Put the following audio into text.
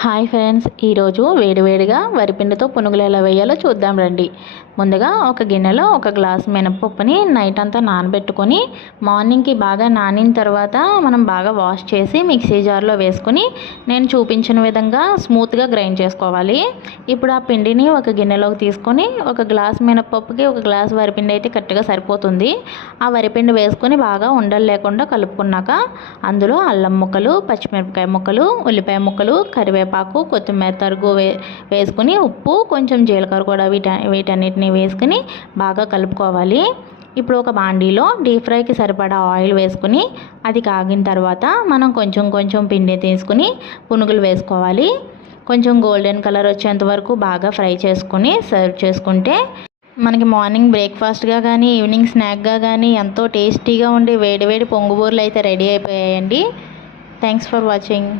Hi friends, ఈరోజు వేడివేడిగా వరిపిండితో పునుగులు ఎలా వేయాలో చూద్దాం రండి. ముందుగా ఒక గిన్నెలో ఒక గ్లాస్ మినపప్పుని నైట్ అంతా నానబెట్టుకొని మార్నింగ్కి బాగా నానిన తర్వాత మనం బాగా వాష్ చేసి మిక్సీ జార్లో వేసుకొని నేను చూపించిన విధంగా స్మూత్గా గ్రైండ్ చేసుకోవాలి. ఇప్పుడు ఆ పిండిని ఒక గిన్నెలోకి తీసుకొని ఒక గ్లాస్ మినపప్పుకి ఒక గ్లాస్ వరిపిండి అయితే కరెక్ట్గా సరిపోతుంది. ఆ వరిపిండి వేసుకొని బాగా ఉండలు లేకుండా కలుపుకున్నాక అందులో అల్లం ముక్కలు, పచ్చిమిరపకాయ ముక్కలు, ఉల్లిపాయ ముక్కలు, కరివేపాకు, కొత్తిమీర తరుగు వేసుకుని ఉప్పు, కొంచెం జీలకర్ర కూడా వీటన్నిటిని వేసుకుని బాగా కలుపుకోవాలి. ఇప్పుడు ఒక బాండీలో డీప్ ఫ్రైకి సరిపడా ఆయిల్ వేసుకుని అది కాగిన తర్వాత మనం కొంచెం కొంచెం పిండి తీసుకుని పునుగులు వేసుకోవాలి. కొంచెం గోల్డెన్ కలర్ వచ్చేంత వరకు బాగా ఫ్రై చేసుకుని సర్వ్ చేసుకుంటే మనకి మార్నింగ్ బ్రేక్ఫాస్ట్గా కానీ ఈవినింగ్ స్నాక్గా కానీ ఎంతో టేస్టీగా ఉండే వేడివేడి పొంగుబూరలు అయితే రెడీ అయిపోయాయండి. Thanks for watching.